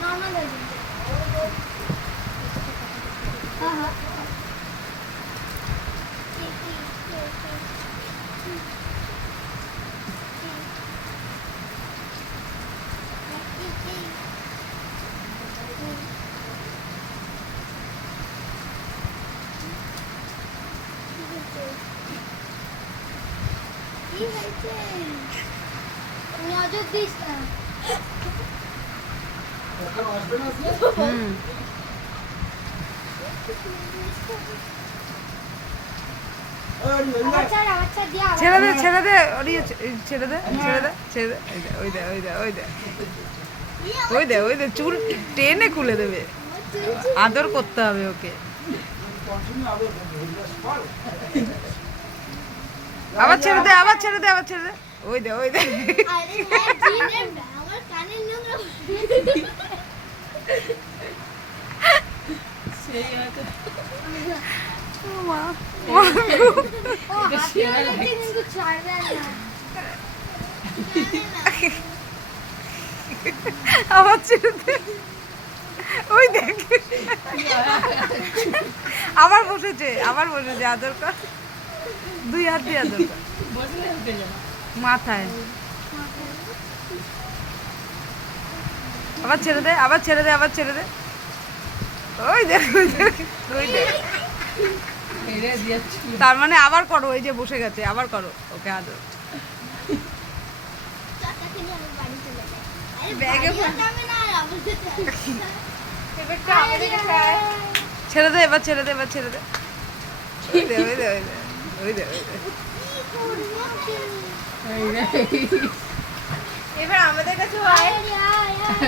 Normal হয়ে যাবে। হ্যাঁ হ্যাঁ কি হয়েছে? নজর দিস না। ছেড়ে দে ছেড়ে দে ছেড়ে দে ছেড়ে দে ছেড়ে দে ওই দে ওই দে ওই দে ওই দে ওই দে চুল টেনে খুলে দেবে আদর করতে হবে ওকে আবার ছেড়ে দে আবার ছেড়ে দে আবার ছেড়ে দে ওই দে ওই দে আমার কানের নোংরা সেই হয়তো মা কিন্তু ছাড়বে না। আবার ছেড়ে দে ওই দেখ আবার বসেছে আদর কর দুই হাত দিয়ে আদর কর বসলে উঠে যাবে মাথায় আবার ছেড়ে দে আবার ছেড়ে দে আবার ছেড়ে দে ওই দেখ ওই দেখ ওই দেখ মেরে দিয়েছি তার মানে আবার করো এই যে বসে গেছে আবার করো ওকে আদর চাচাকে নিয়ে আমি বাড়ি চলে যাই। আরে ব্যাগে বাড়িও যাবে না, আর আমাদের ছেড়ে দে এবার ছেড়ে দে এবার ছেড়ে দে ওই দে ওই দে ওই দে ওই দে ওই দে কি করবো? এই রে এবার আমাদের কাছে আয়, আয়, আয়।